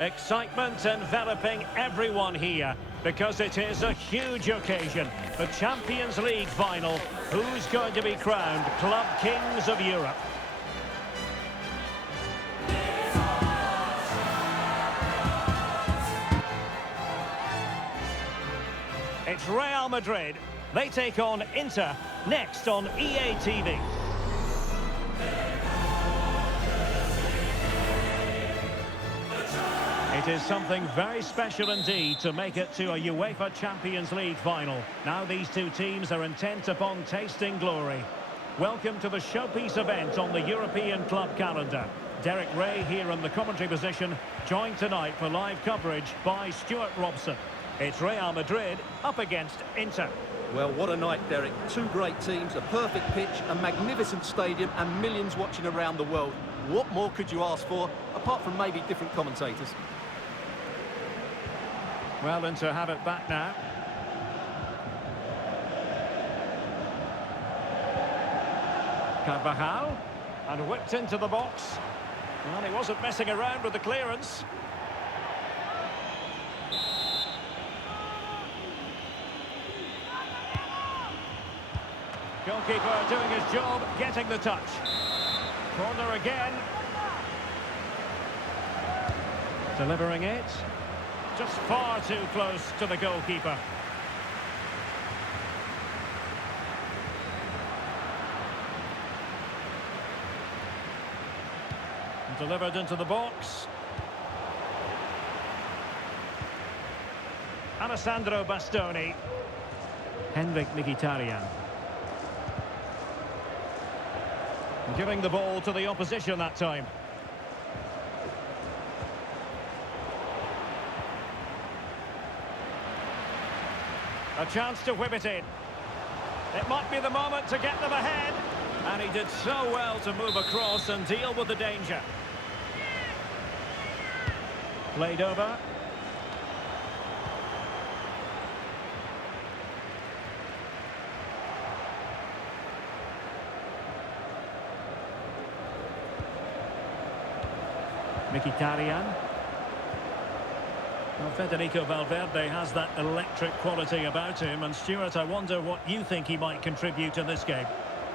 Excitement enveloping everyone here because it is a huge occasion. The Champions League final. Who's going to be crowned Club Kings of Europe? It's Real Madrid. They take on Inter next on EA TV. It is something very special indeed to make it to a UEFA Champions League final. Now these two teams are intent upon tasting glory. Welcome to the showpiece event on the European club calendar. Derek Ray here in the commentary position, joined tonight for live coverage by Stuart Robson. It's Real Madrid up against Inter. Well, what a night, Derek. Two great teams, a perfect pitch, a magnificent stadium and millions watching around the world. What more could you ask for, apart from maybe different commentators? Well, Inter have it back now. Carvajal, and whipped into the box. Well, he wasn't messing around with the clearance. Goalkeeper doing his job, getting the touch. Corner again. Delivering it. Just far too close to the goalkeeper. Delivered into the box. Alessandro Bastoni. Henrik Mkhitaryan. Giving the ball to the opposition that time. A chance to whip it in. It might be the moment to get them ahead. And he did so well to move across and deal with the danger. Played over. Mkhitaryan. Well, Federico Valverde has that electric quality about him, and Stuart, I wonder what you think he might contribute in this game.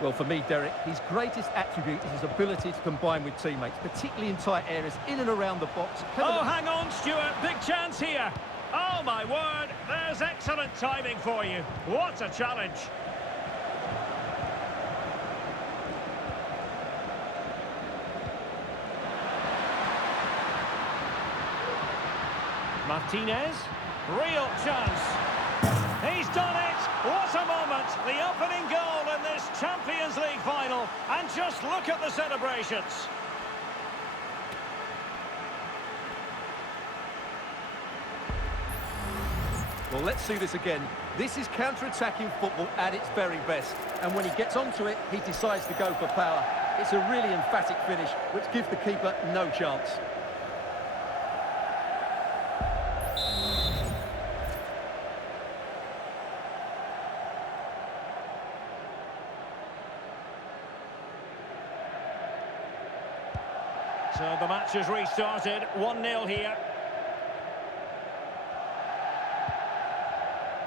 Well, for me, Derek, his greatest attribute is his ability to combine with teammates, particularly in tight areas, in and around the box. Oh, hang on, Stuart, big chance here. Oh, my word, there's excellent timing for you. What a challenge. Martinez, real chance. He's done it. What a moment. The opening goal in this Champions League final. And just look at the celebrations. Well, let's see this again. This is counter-attacking football at its very best. And when he gets onto it, he decides to go for power. It's a really emphatic finish, which gives the keeper no chance. So the match has restarted, 1-0 here.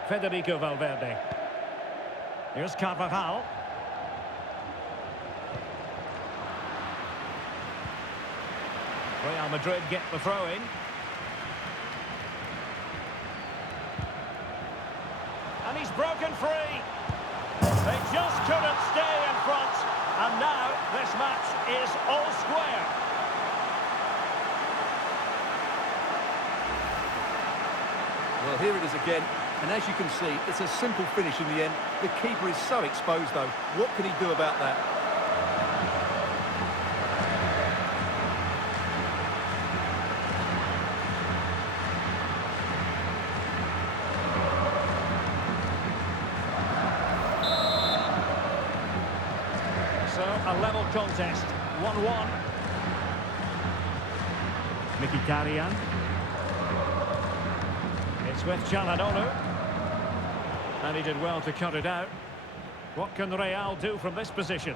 Federico Valverde. Here's Carvajal. Real Madrid get the throw-in. And he's broken free. They just couldn't stay in front. And now this match is all square. Well, here it is again, and as you can see, it's a simple finish in the end. The keeper is so exposed, though. What can he do about that? So, a level contest, 1-1. Mkhitaryan. It's with Çalhanoğlu. And he did well to cut it out. What can Real do from this position?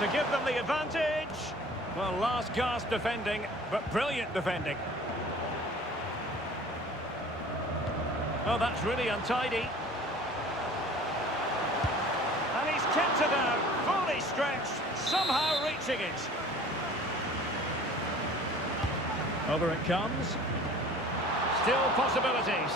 To give them the advantage. Well, last gasp defending, but brilliant defending. Oh, that's really untidy. And he's kept it out, fully stretched, somehow reaching it. Over it comes. Still possibilities.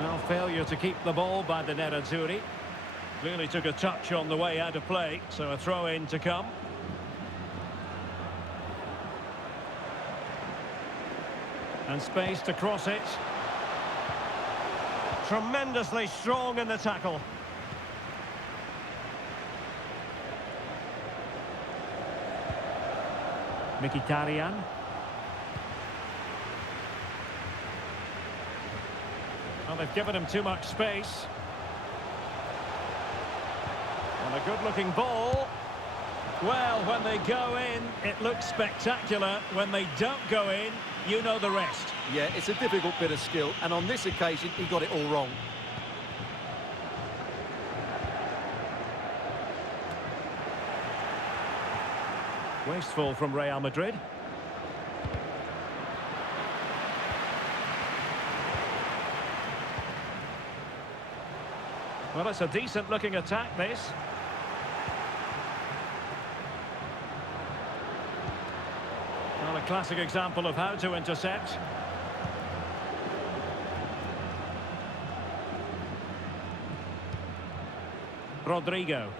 Well, failure to keep the ball by the Nerazzurri. Clearly took a touch on the way out of play, so a throw-in to come. And space to cross it. Tremendously strong in the tackle. Mkhitaryan. Well, they've given him too much space. And a good-looking ball. Well, when they go in, it looks spectacular. When they don't go in, you know the rest. Yeah, it's a difficult bit of skill, and on this occasion, he got it all wrong. Wasteful from Real Madrid. Well, it's a decent-looking attack, this. Well, a classic example of how to intercept. Rodrigo.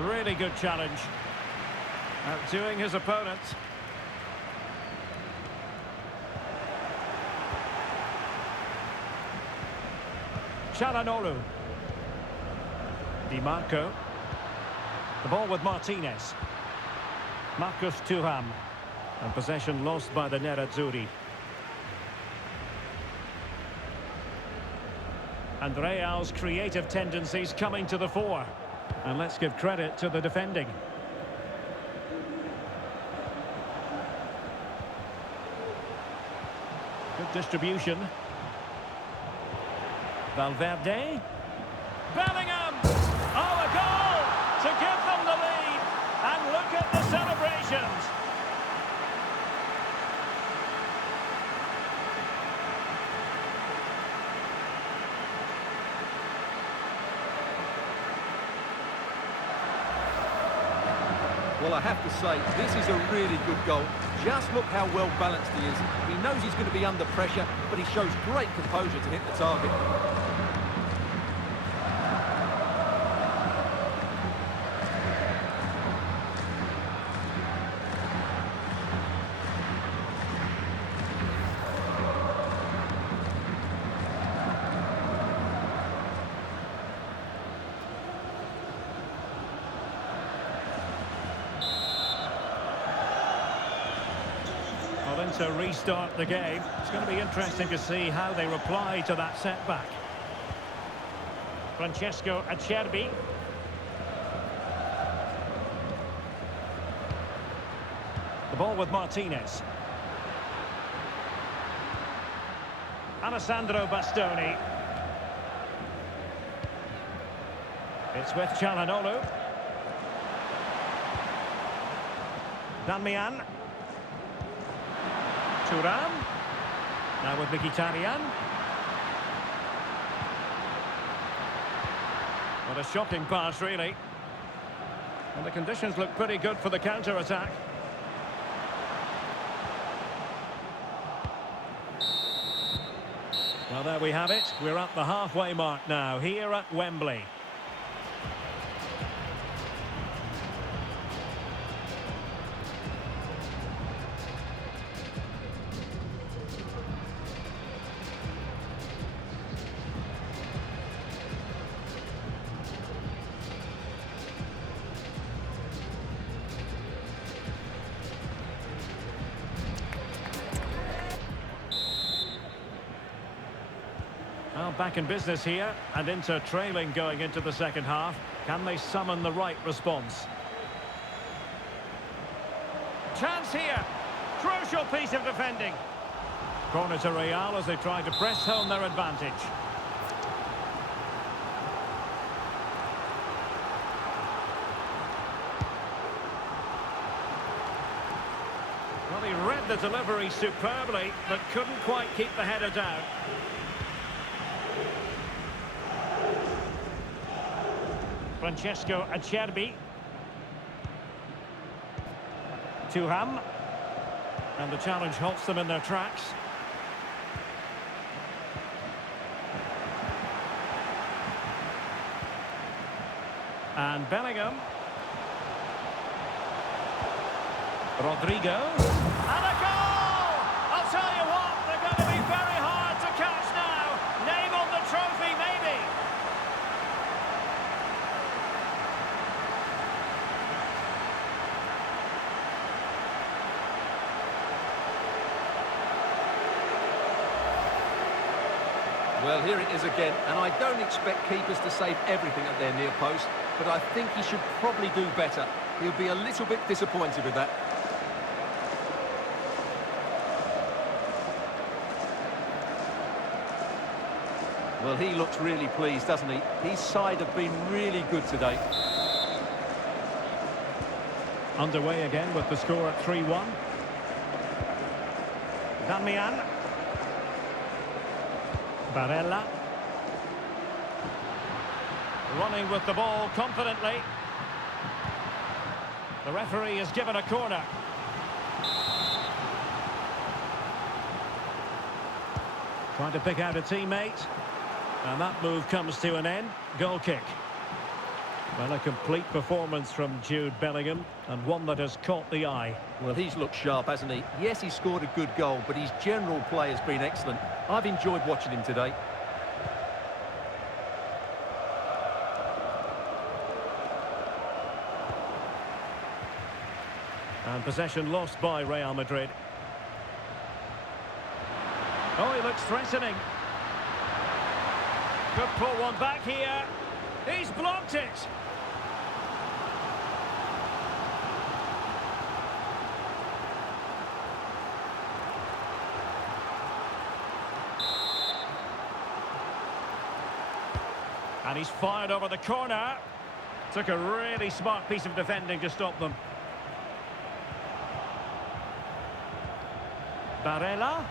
Really good challenge. Outdoing his opponent. Çalhanoğlu. Di Marco. The ball with Martinez. Marcus Thuram. And possession lost by the Nerazzurri. And Real's creative tendencies coming to the fore. And let's give credit to the defending. Good distribution. Valverde. Bellingham! Oh, a goal to give them the lead. And look at the celebrations. Well, I have to say, this is a really good goal. Just look how well balanced he is. He knows he's going to be under pressure, but he shows great composure to hit the target. To restart the game. It's going to be interesting to see how they reply to that setback. Francesco Acerbi. The ball with Martinez. Alessandro Bastoni. It's with Çalhanoğlu. Danmian. Thuram. Now with Mkhitaryan. What a shocking pass, really. And the conditions look pretty good for the counter-attack. Well, there we have it. We're at the halfway mark now, here at Wembley. Well, back in business here, and Inter trailing going into the second half. Can they summon the right response? Chance here. Crucial piece of defending. Corner to Real as they try to press home their advantage. Well, he read the delivery superbly, but couldn't quite keep the header down. Francesco Acerbi. Thuram. And the challenge halts them in their tracks. And Bellingham. Rodrigo. And a goal! I'll tell you what, they're going to be very hard to catch now. Name on the trophy, maybe. Well, here it is again, and I don't expect keepers to save everything at their near post, but I think he should probably do better. He'll be a little bit disappointed with that. Well, he looks really pleased, doesn't he? His side have been really good today. Underway again with the score at 3-1. Damian. Barella. Running with the ball confidently. The referee has given a corner. Trying to pick out a teammate. And that move comes to an end. Goal kick. Well, a complete performance from Jude Bellingham, and one that has caught the eye. Well, he's looked sharp, hasn't he? Yes, he scored a good goal, but his general play has been excellent. I've enjoyed watching him today. And possession lost by Real Madrid. Oh, he looks threatening. Could pull one back here. He's blocked it. And he's fired over the corner. Took a really smart piece of defending to stop them. Barella.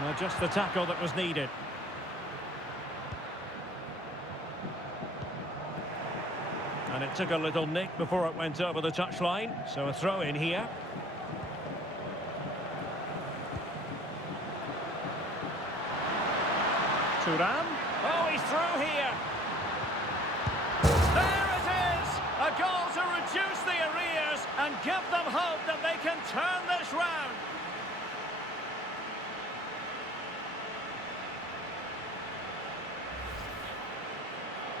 Well, just the tackle that was needed. And it took a little nick before it went over the touchline. So a throw in here. Thuram. Oh, he's through here. There it is! A goal to reduce the arrears and give them hope that they can turn this round.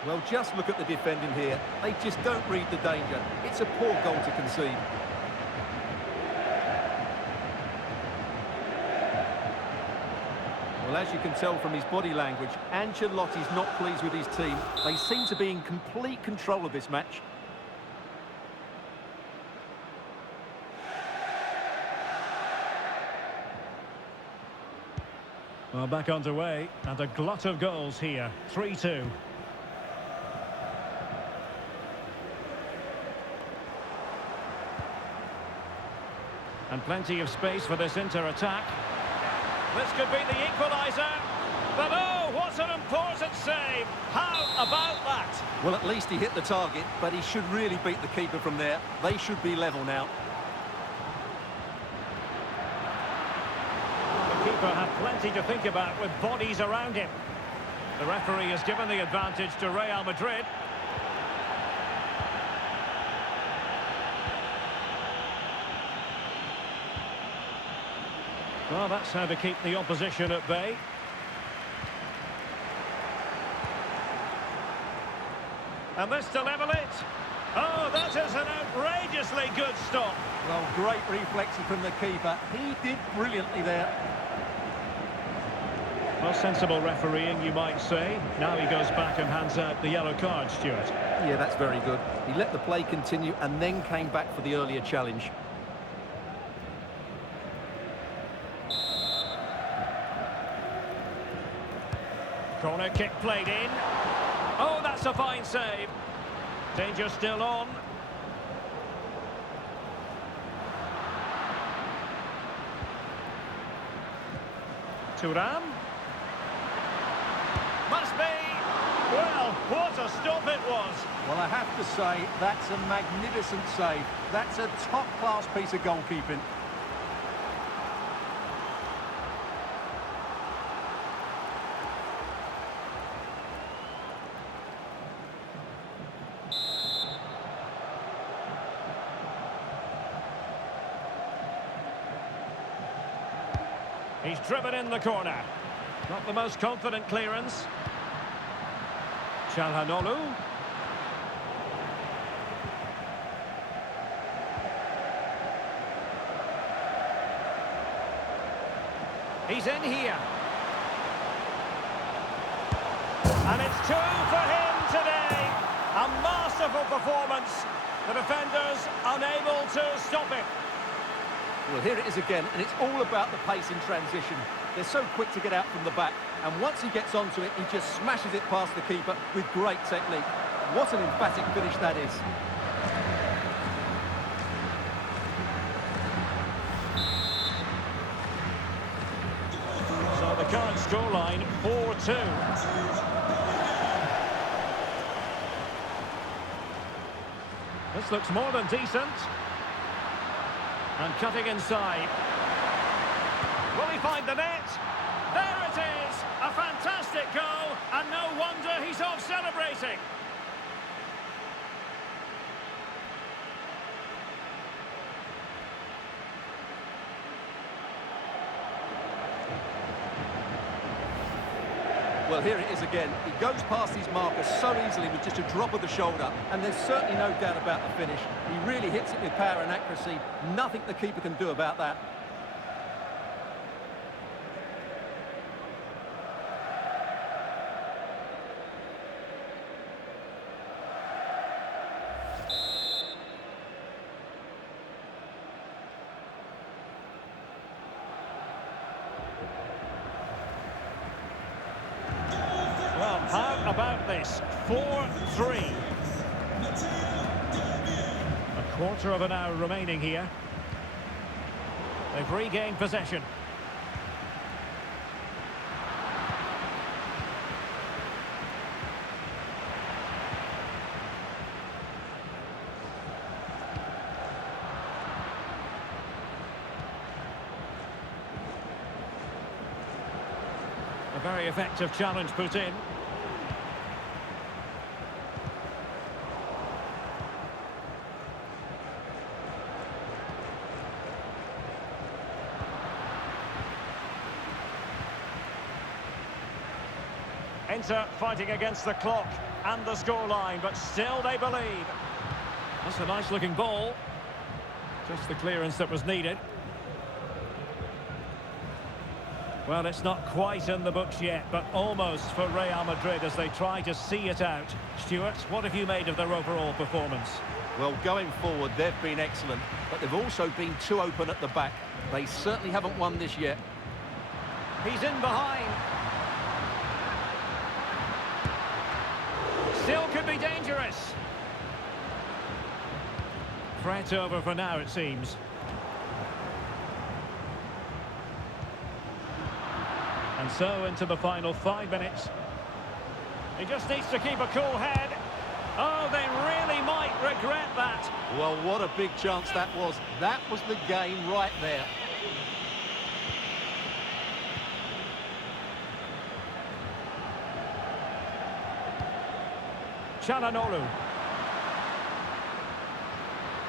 Well, just look at the defending here. They just don't read the danger. It's a poor goal to concede. Well, as you can tell from his body language, Ancelotti's not pleased with his team. They seem to be in complete control of this match. Well, back underway, and a glut of goals here. 3-2. And plenty of space for this Inter-attack. This could be the equaliser. But oh, what an important save. How about that? Well, at least he hit the target, but he should really beat the keeper from there. They should be level now. The keeper had plenty to think about with bodies around him. The referee has given the advantage to Real Madrid. Well, that's how to keep the opposition at bay. And this to level it. Oh, that is an outrageously good stop. Well, great reflection from the keeper. He did brilliantly there. Well, sensible refereeing, you might say. Now he goes back and hands out the yellow card, Stuart. Yeah, that's very good. He let the play continue and then came back for the earlier challenge. Corner kick played in. Oh, that's a fine save. Danger still on. Thuram. Must be. Well, what a stop it was. Well, I have to say, that's a magnificent save. That's a top-class piece of goalkeeping. He's driven in the corner. Not the most confident clearance. Çalhanoğlu. He's in here. And it's 2 for him today. A masterful performance. The defenders unable to stop it. Well, here it is again, and it's all about the pace in transition. They're so quick to get out from the back, and once he gets onto it, he just smashes it past the keeper with great technique. What an emphatic finish that is. So the current scoreline, 4-2. This looks more than decent. And cutting inside. Will he find the net? There it is! A fantastic goal, and no wonder he's off celebrating. Well, here it is again. He goes past his marker so easily with just a drop of the shoulder, and there's certainly no doubt about the finish. He really hits it with power and accuracy. Nothing the keeper can do about that. Well, how about this? 4-3. A quarter of an hour remaining here. They've regained possession. A very effective challenge put in. Inter fighting against the clock and the scoreline, but still they believe. That's a nice-looking ball. Just the clearance that was needed. Well, it's not quite in the books yet, but almost for Real Madrid as they try to see it out. Stuart, what have you made of their overall performance? Well, going forward, they've been excellent, but they've also been too open at the back. They certainly haven't won this yet. He's in behind. Still could be dangerous. Threat over for now, it seems. And so into the final 5 minutes. He just needs to keep a cool head. Oh, they really might regret that. Well, what a big chance that was. That was the game right there. Çalhanoğlu.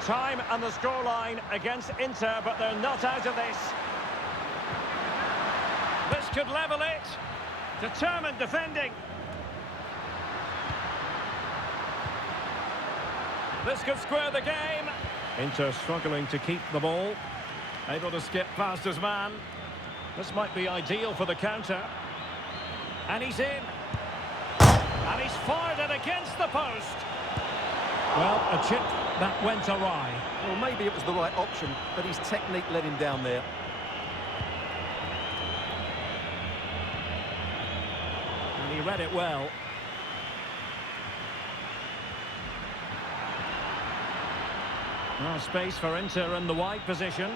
Time and the scoreline against Inter, but they're not out of this. This could level it. Determined defending. This could square the game. Inter struggling to keep the ball. Able to skip past his man. This might be ideal for the counter. And he's in. And he's fired it against the post. Well, a chip that went awry. Well, maybe it was the right option, but his technique let him down there. And he read it well. Well, space for Inter in the wide position.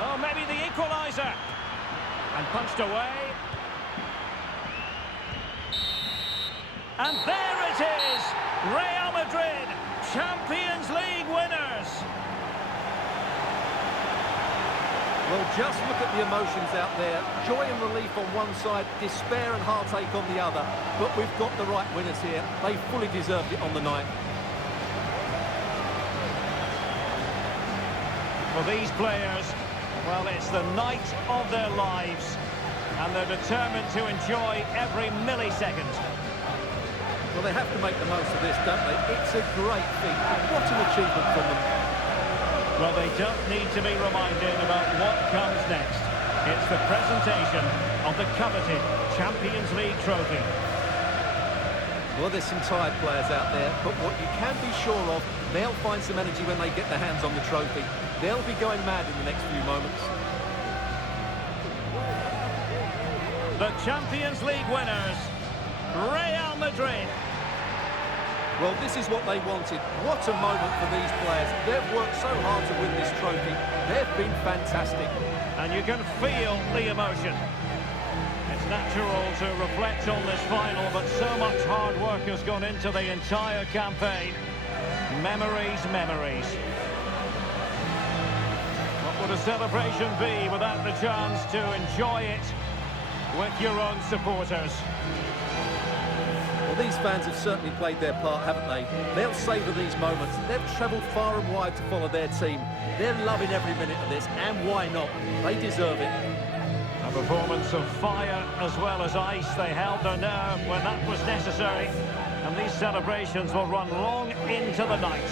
Oh, maybe the equaliser. And punched away. And there it is! Real Madrid, Champions League winners! Well, just look at the emotions out there. Joy and relief on one side, despair and heartache on the other. But we've got the right winners here. They fully deserved it on the night. For these players, well, it's the night of their lives. And they're determined to enjoy every millisecond. Well, they have to make the most of this, don't they? It's a great feat. What an achievement from them. Well, they don't need to be reminded about what comes next. It's the presentation of the coveted Champions League trophy. Well, there's some tired players out there, but what you can be sure of, they'll find some energy when they get their hands on the trophy. They'll be going mad in the next few moments. The Champions League winners, Real Madrid. Well, this is what they wanted. What a moment for these players. They've worked so hard to win this trophy. They've been fantastic. And you can feel the emotion. It's natural to reflect on this final, but so much hard work has gone into the entire campaign. Memories, memories. What would a celebration be without the chance to enjoy it with your own supporters? Well, these fans have certainly played their part, haven't they? They'll savour these moments. They've travelled far and wide to follow their team. They're loving every minute of this, and why not? They deserve it. A performance of fire as well as ice. They held their nerve when that was necessary. And these celebrations will run long into the night.